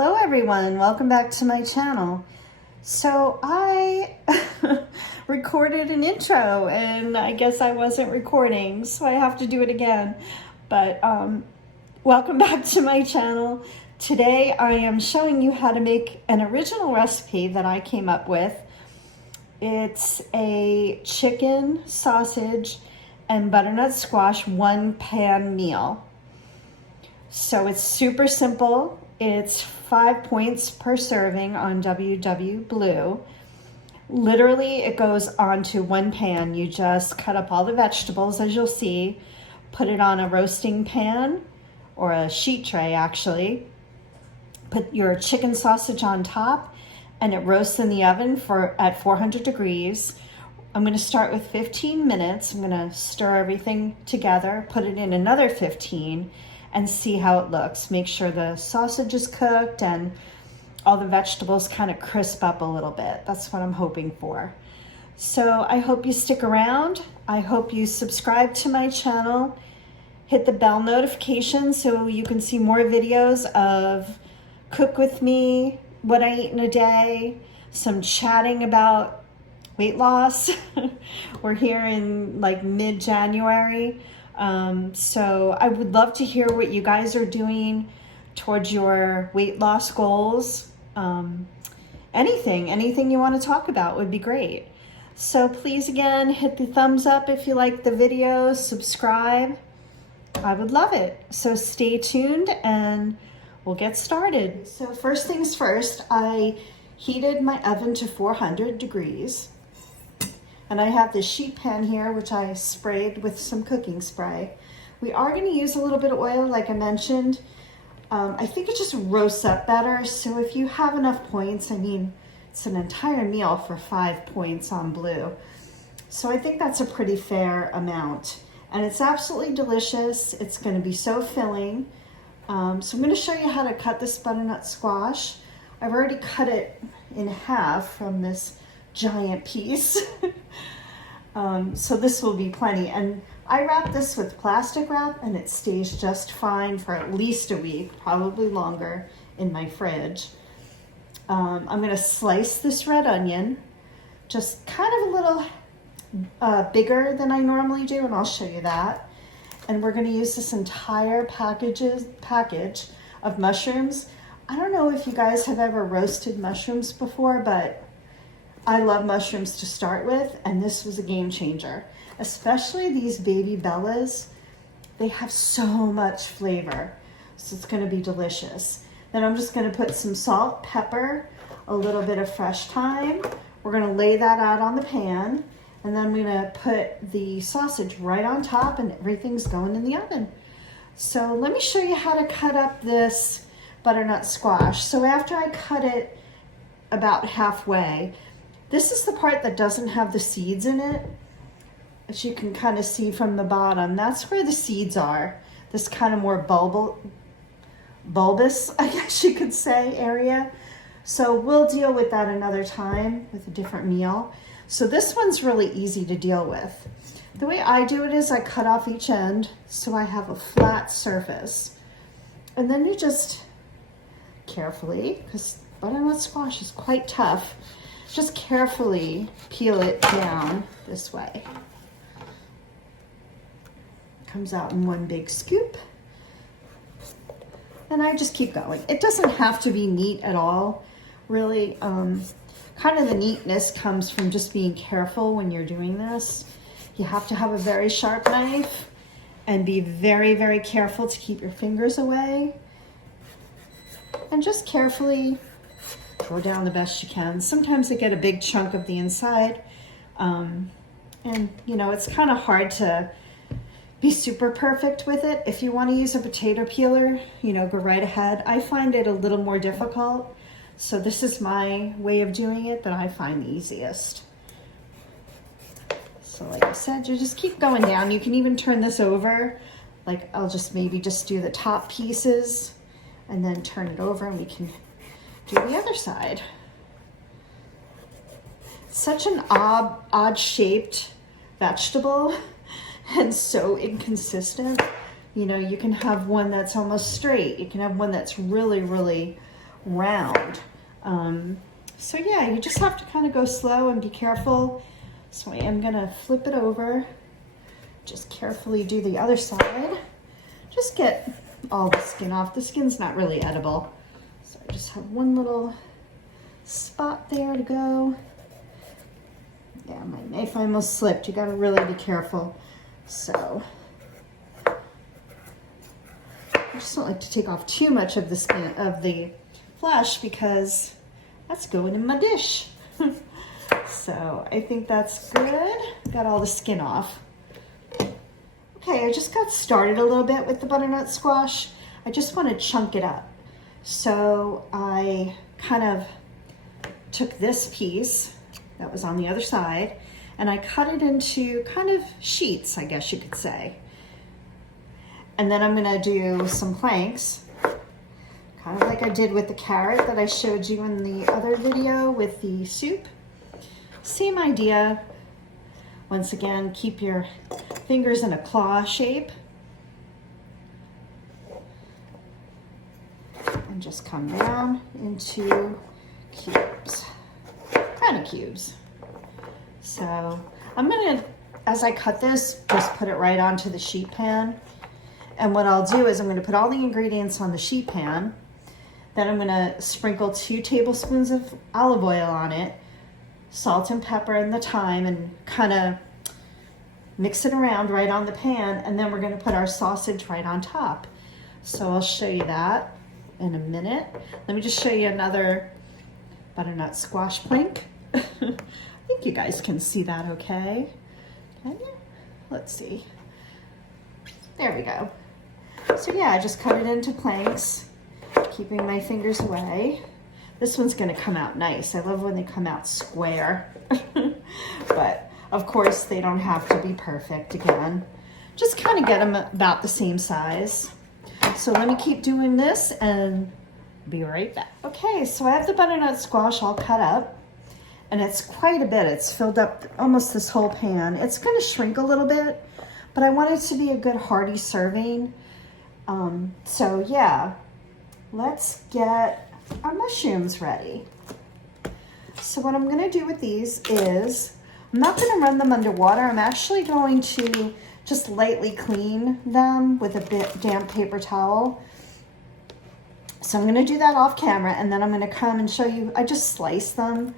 Hello everyone, welcome back to my channel. So I recorded an intro and I guess I wasn't recording, so I have to do it again. But welcome back to my channel. Today I am showing you how to make an original recipe that I came up with. It's a chicken, sausage, and butternut squash one-pan meal. So it's super simple. It's 5 points per serving on WW Blue. Literally, it goes onto one pan. You just cut up all the vegetables, as you'll see, put it on a roasting pan, or a sheet tray actually. Put your chicken sausage on top, and it roasts in the oven at 400 degrees. I'm going to start with 15 minutes. I'm going to stir everything together, put it in another 15, and see how it looks. Make sure the sausage is cooked and all the vegetables kind of crisp up a little bit. That's what I'm hoping for. So I hope you stick around. I hope you subscribe to my channel. Hit the bell notification so you can see more videos of cook with me, what I eat in a day, some chatting about weight loss. We're here in like mid-January. So I would love to hear what you guys are doing towards your weight loss goals. Anything you want to talk about would be great. So please, again, hit the thumbs up if you like the video, subscribe. I would love it. So stay tuned and we'll get started. So first things first, I heated my oven to 400 degrees. And I have this sheet pan here, which I sprayed with some cooking spray. We are going to use a little bit of oil, like I mentioned. I think it just roasts up better. So if you have enough points, I mean, it's an entire meal for 5 points on Blue. So I think that's a pretty fair amount. And it's absolutely delicious. It's going to be so filling. So I'm going to show you how to cut this butternut squash. I've already cut it in half from this giant piece. So this will be plenty, and I wrap this with plastic wrap and it stays just fine for at least a week, probably longer, in my fridge. I'm going to slice this red onion, just kind of a little bigger than I normally do, and I'll show you that. And we're going to use this entire package of mushrooms. I don't know if you guys have ever roasted mushrooms before, but I love mushrooms to start with, and this was a game changer. Especially these baby bellas. They have so much flavor, so it's going to be delicious. Then I'm just going to put some salt, pepper, a little bit of fresh thyme. We're going to lay that out on the pan, and then I'm going to put the sausage right on top, and everything's going in the oven. So let me show you how to cut up this butternut squash. So after I cut it about halfway, this is the part that doesn't have the seeds in it. As you can kind of see from the bottom, that's where the seeds are. This kind of more bulbous, I guess you could say, area. So we'll deal with that another time with a different meal. So this one's really easy to deal with. The way I do it is I cut off each end so I have a flat surface. And then you just carefully, because butternut squash is quite tough, just carefully peel it down this way. Comes out in one big scoop. And I just keep going. It doesn't have to be neat at all, really. Kind of the neatness comes from just being careful when you're doing this. You have to have a very sharp knife and be very, very careful to keep your fingers away. And just carefully go down the best you can. Sometimes I get a big chunk of the inside. And you know, it's kind of hard to be super perfect with it. If you want to use a potato peeler, you know, go right ahead. I find it a little more difficult. So this is my way of doing it that I find the easiest. So like I said, you just keep going down. You can even turn this over. Like I'll just maybe just do the top pieces and then turn it over and we can do the other side. Such an odd shaped vegetable and so inconsistent. You know, you can have one that's almost straight. You can have one that's really, really round. So yeah, you just have to kind of go slow and be careful. So I am gonna flip it over. Just carefully do the other side. Just get all the skin off. The skin's not really edible. So I just have one little spot there to go. Yeah, my knife almost slipped. You gotta really be careful. So I just don't like to take off too much of the skin of the flesh because that's going in my dish. So I think that's good. Got all the skin off. Okay, I just got started a little bit with the butternut squash. I just want to chunk it up. So I kind of took this piece that was on the other side and I cut it into kind of sheets, I guess you could say. And then I'm gonna do some planks, kind of like I did with the carrot that I showed you in the other video with the soup. Same idea. Once again, keep your fingers in a claw shape. And just come down into cubes, kind of cubes. So I'm gonna, as I cut this, just put it right onto the sheet pan. And what I'll do is I'm gonna put all the ingredients on the sheet pan. Then I'm gonna sprinkle 2 tablespoons of olive oil on it, salt and pepper and the thyme, and kind of mix it around right on the pan. And then we're gonna put our sausage right on top. So I'll show you that in a minute. Let me just show you another butternut squash plank. I think you guys can see that okay. Can you? Let's see. There we go. So yeah, I just cut it into planks, keeping my fingers away. This one's gonna come out nice. I love when they come out square. But of course they don't have to be perfect again. Just kind of get them about the same size. So let me keep doing this and be right back. Okay, so I have the butternut squash all cut up and it's quite a bit. It's filled up almost this whole pan. It's gonna shrink a little bit, but I want it to be a good hearty serving. So yeah, let's get our mushrooms ready. So what I'm gonna do with these is, I'm not gonna run them under water. I'm actually going to just lightly clean them with a bit damp paper towel. So I'm gonna do that off camera and then I'm gonna come and show you, I just slice them.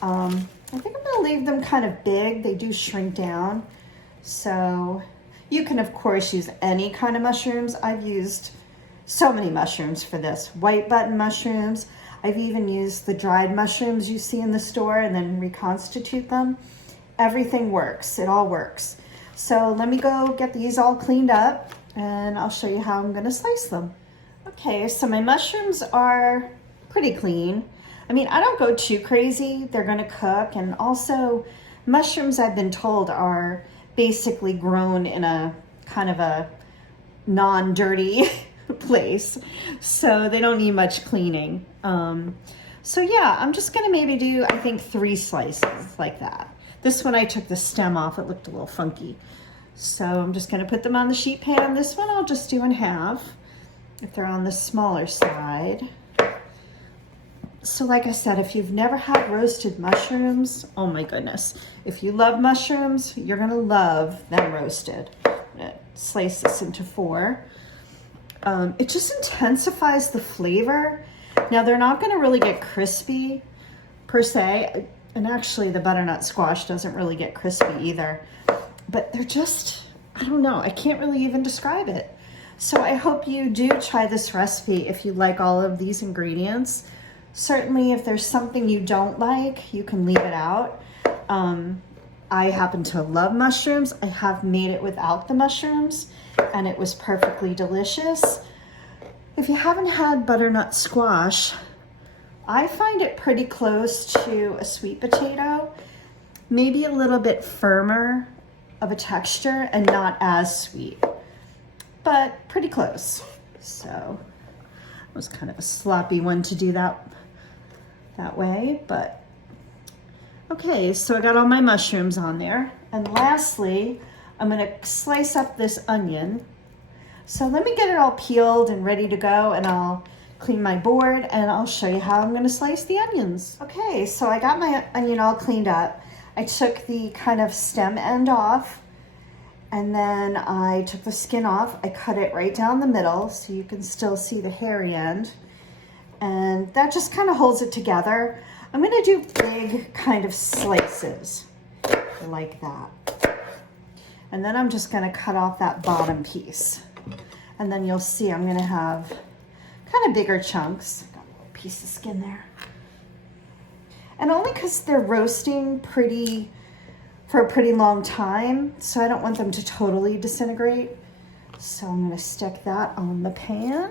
I think I'm gonna leave them kind of big. They do shrink down. So you can of course use any kind of mushrooms. I've used so many mushrooms for this. White button mushrooms. I've even used the dried mushrooms you see in the store and then reconstitute them. Everything works, it all works. So let me go get these all cleaned up and I'll show you how I'm gonna slice them. Okay, so my mushrooms are pretty clean. I mean, I don't go too crazy. They're gonna cook, and also mushrooms, I've been told, are basically grown in a kind of a non-dirty place. So they don't need much cleaning. So yeah, I'm just gonna maybe do, I think 3 slices like that. This one I took the stem off, it looked a little funky. So I'm just gonna put them on the sheet pan. This one I'll just do in half if they're on the smaller side. So like I said, if you've never had roasted mushrooms, oh my goodness. If you love mushrooms, you're gonna love them roasted. I'm gonna slice this into 4. It just intensifies the flavor. Now they're not gonna really get crispy per se, and actually the butternut squash doesn't really get crispy either, but they're just, I don't know, I can't really even describe it. So I hope you do try this recipe if you like all of these ingredients. Certainly if there's something you don't like, you can leave it out. I happen to love mushrooms. I have made it without the mushrooms and it was perfectly delicious. If you haven't had butternut squash, I find it pretty close to a sweet potato, maybe a little bit firmer of a texture and not as sweet, but pretty close. So it was kind of a sloppy one to do that way, but okay, so I got all my mushrooms on there. And lastly, I'm gonna slice up this onion. So let me get it all peeled and ready to go, and I'll clean my board, and I'll show you how I'm gonna slice the onions. Okay, so I got my onion all cleaned up. I took the kind of stem end off, and then I took the skin off. I cut it right down the middle so you can still see the hairy end. And that just kind of holds it together. I'm gonna do big kind of slices like that. And then I'm just gonna cut off that bottom piece. And then you'll see I'm gonna have kind of bigger chunks. Got a little piece of skin there. And only because they're roasting for a pretty long time, so I don't want them to totally disintegrate. So I'm gonna stick that on the pan.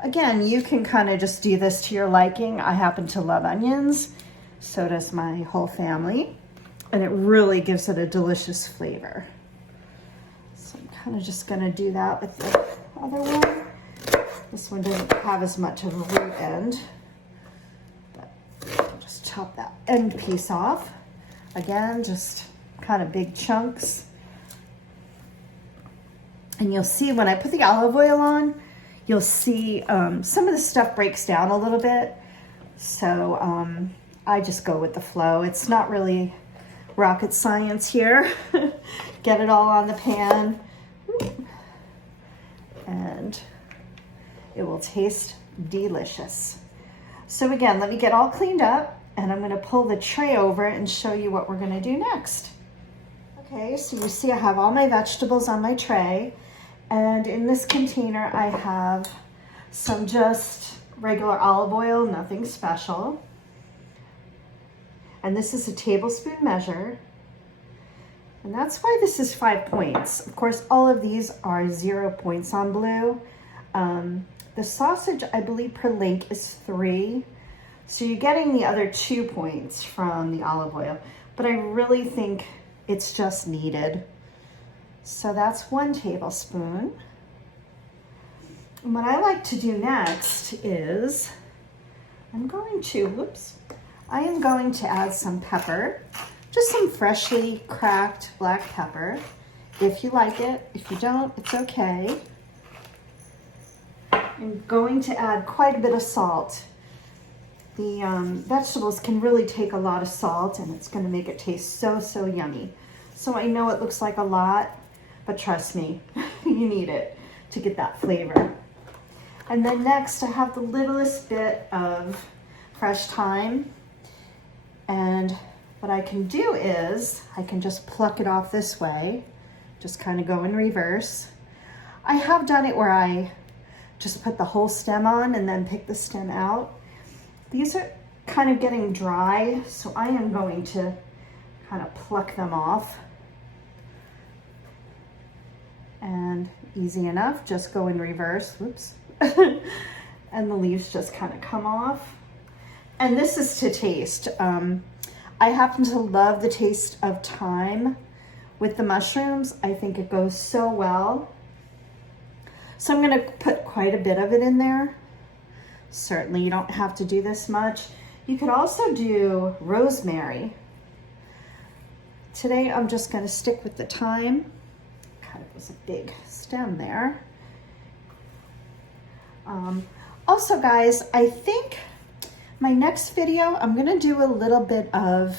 Again, you can kind of just do this to your liking. I happen to love onions, so does my whole family, and it really gives it a delicious flavor. So I'm kind of just gonna do that with the other one. This one doesn't have as much of a root end, but I'll just chop that end piece off. Again, just kind of big chunks. And you'll see when I put the olive oil on, you'll see some of the stuff breaks down a little bit. So I just go with the flow. It's not really rocket science here. Get it all on the pan. And it will taste delicious. So again, let me get all cleaned up, and I'm gonna pull the tray over and show you what we're gonna do next. Okay, so you see I have all my vegetables on my tray, and in this container I have some just regular olive oil, nothing special. And this is a tablespoon measure. And that's why this is 5 points. Of course, all of these are 0 points on blue. The sausage, I believe, per lake is 3. So you're getting the other 2 points from the olive oil. But I really think it's just needed. So that's 1 tablespoon. And what I like to do next is I am going to add some pepper. Just some freshly cracked black pepper. If you like it, if you don't, it's okay. I'm going to add quite a bit of salt. The vegetables can really take a lot of salt, and it's going to make it taste so, so yummy. So I know it looks like a lot, but trust me, you need it to get that flavor. And then next I have the littlest bit of fresh thyme. And what I can do is I can just pluck it off this way, just kind of go in reverse. I have done it where I just put the whole stem on and then pick the stem out. These are kind of getting dry, so I am going to kind of pluck them off. And easy enough, just go in reverse, whoops. And the leaves just kind of come off. And this is to taste. I happen to love the taste of thyme with the mushrooms. I think it goes so well. So I'm gonna put quite a bit of it in there. Certainly you don't have to do this much. You could also do rosemary. Today I'm just gonna stick with the thyme. Kind of was a big stem there. Also guys, I think my next video, I'm gonna do a little bit of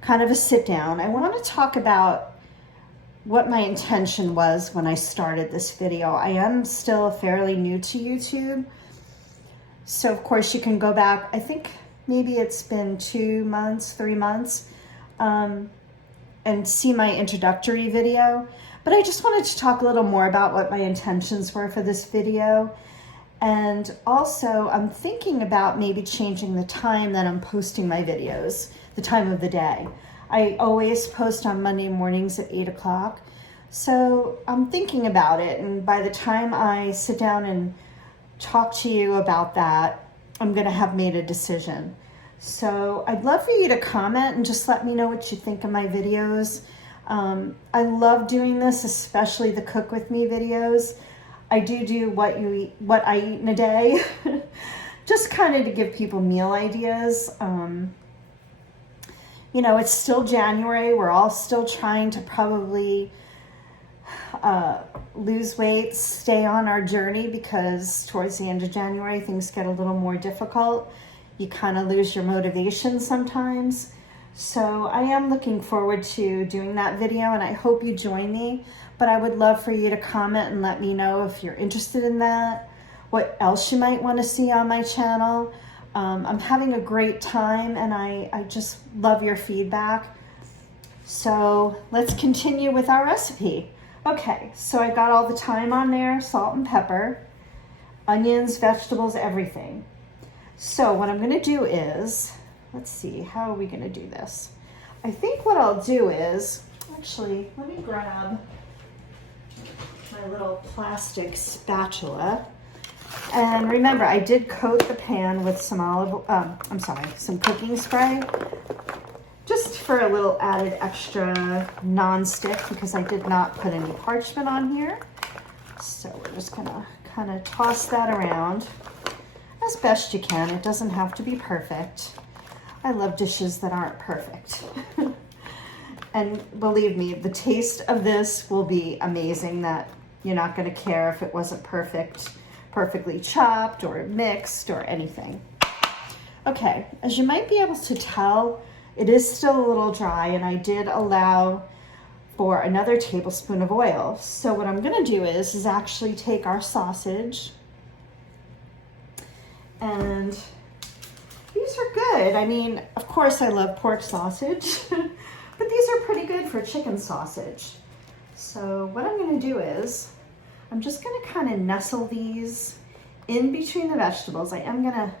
kind of a sit down. I wanna talk about what my intention was when I started this video. I am still fairly new to YouTube. So of course you can go back, I think maybe it's been 2 months, 3 months, and see my introductory video. But I just wanted to talk a little more about what my intentions were for this video. And also I'm thinking about maybe changing the time that I'm posting my videos, the time of the day. I always post on Monday mornings at 8 o'clock. So I'm thinking about it, and by the time I sit down and talk to you about that, I'm gonna have made a decision. So I'd love for you to comment and just let me know what you think of my videos. I love doing this, especially the Cook With Me videos. I do what I eat in a day, just kind of to give people meal ideas. You know, it's still January. We're all still trying to probably lose weight, stay on our journey, because towards the end of January, things get a little more difficult. You kind of lose your motivation sometimes. So I am looking forward to doing that video, and I hope you join me. But I would love for you to comment and let me know if you're interested in that, what else you might want to see on my channel. I'm having a great time, and I just love your feedback. So let's continue with our recipe. Okay, so I got all the thyme on there, salt and pepper, onions, vegetables, everything. So what I'm gonna do is, let's see, how are we gonna do this? I think what I'll do is, actually, let me grab my little plastic spatula. And remember, I did coat the pan with some some cooking spray, just for a little added extra non-stick, because I did not put any parchment on here. So we're just gonna kind of toss that around as best you can. It doesn't have to be perfect. I love dishes that aren't perfect. And believe me, the taste of this will be amazing, that you're not gonna care if it wasn't perfectly chopped or mixed or anything. Okay, as you might be able to tell, it is still a little dry, and I did allow for another tablespoon of oil. So what I'm gonna do is actually take our sausage, and these are good. I mean, of course I love pork sausage, but these are pretty good for chicken sausage. So what I'm gonna do is, I'm just gonna kind of nestle these in between the vegetables. I am gonna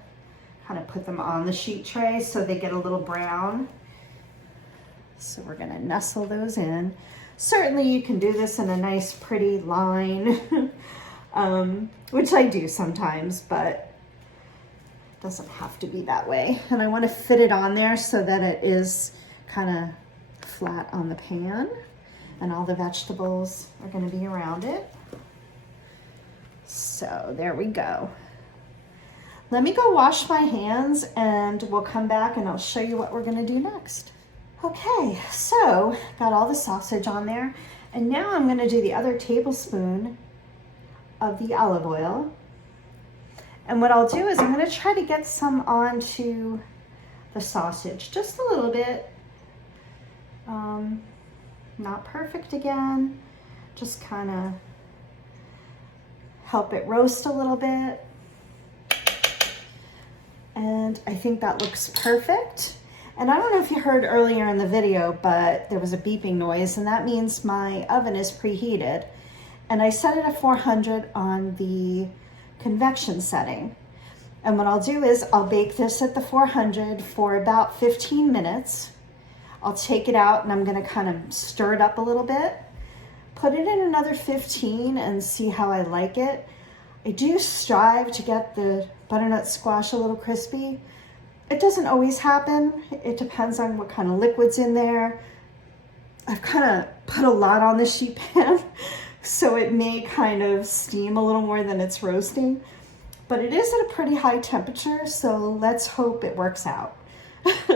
kind of put them on the sheet tray so they get a little brown. So we're gonna nestle those in. Certainly you can do this in a nice pretty line, which I do sometimes, but it doesn't have to be that way. And I wanna fit it on there so that it is kind of flat on the pan, and all the vegetables are gonna be around it. So there we go. Let me go wash my hands, and we'll come back and I'll show you what we're gonna do next. Okay, so got all the sausage on there, and now I'm gonna do the other tablespoon of the olive oil. And what I'll do is I'm gonna try to get some onto the sausage, just a little bit. Not perfect again, just kind of help it roast a little bit. And I think that looks perfect. And I don't know if you heard earlier in the video, but there was a beeping noise, and that means my oven is preheated. And I set it at 400 on the convection setting. And what I'll do is I'll bake this at the 400 for about 15 minutes. I'll take it out, and I'm gonna kind of stir it up a little bit, put it in another 15 and see how I like it. I do strive to get the butternut squash a little crispy. It doesn't always happen. It depends on what kind of liquid's in there. I've kind of put a lot on the sheet pan, so it may kind of steam a little more than it's roasting, but it is at a pretty high temperature, so let's hope it works out.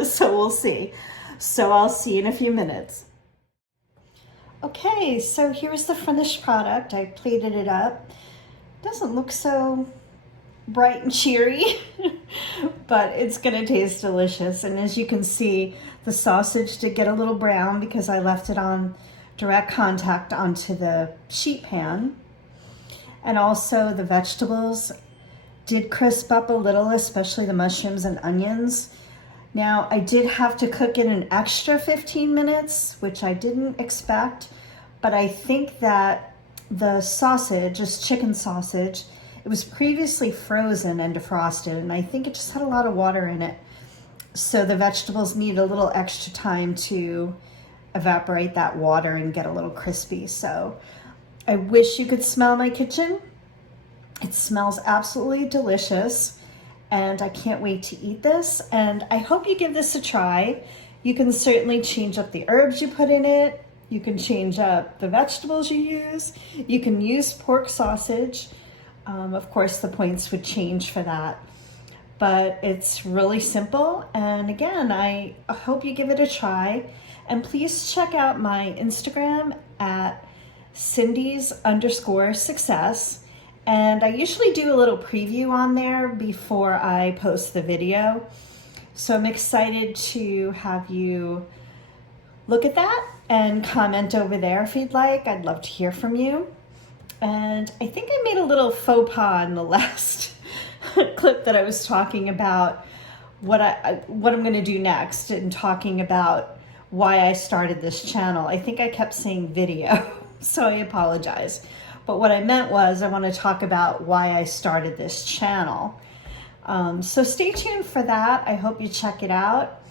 So we'll see. So I'll see you in a few minutes. Okay, so here's the finished product. I plated it up. Doesn't look so bright and cheery, but it's gonna taste delicious. And as you can see, the sausage did get a little brown because I left it on direct contact onto the sheet pan. And also the vegetables did crisp up a little, especially the mushrooms and onions. Now, I did have to cook it an extra 15 minutes, which I didn't expect, but I think that the sausage, this chicken sausage, it was previously frozen and defrosted, and I think it just had a lot of water in it. So the vegetables need a little extra time to evaporate that water and get a little crispy. So I wish you could smell my kitchen. It smells absolutely delicious, and I can't wait to eat this. And I hope you give this a try. You can certainly change up the herbs you put in it. You can change up the vegetables you use. You can use pork sausage. Of course, the points would change for that. But it's really simple. And again, I hope you give it a try. And please check out my Instagram at Cindy's_success. And I usually do a little preview on there before I post the video. So I'm excited to have you look at that and comment over there if you'd like. I'd love to hear from you. And I think I made a little faux pas in the last clip that I was talking about what I'm going to do next and talking about why I started this channel. I think I kept saying video, so I apologize. But what I meant was I want to talk about why I started this channel. So stay tuned for that. I hope you check it out.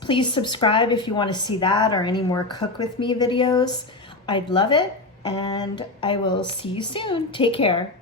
Please subscribe if you want to see that or any more Cook With Me videos. I'd love it, and I will see you soon. Take care.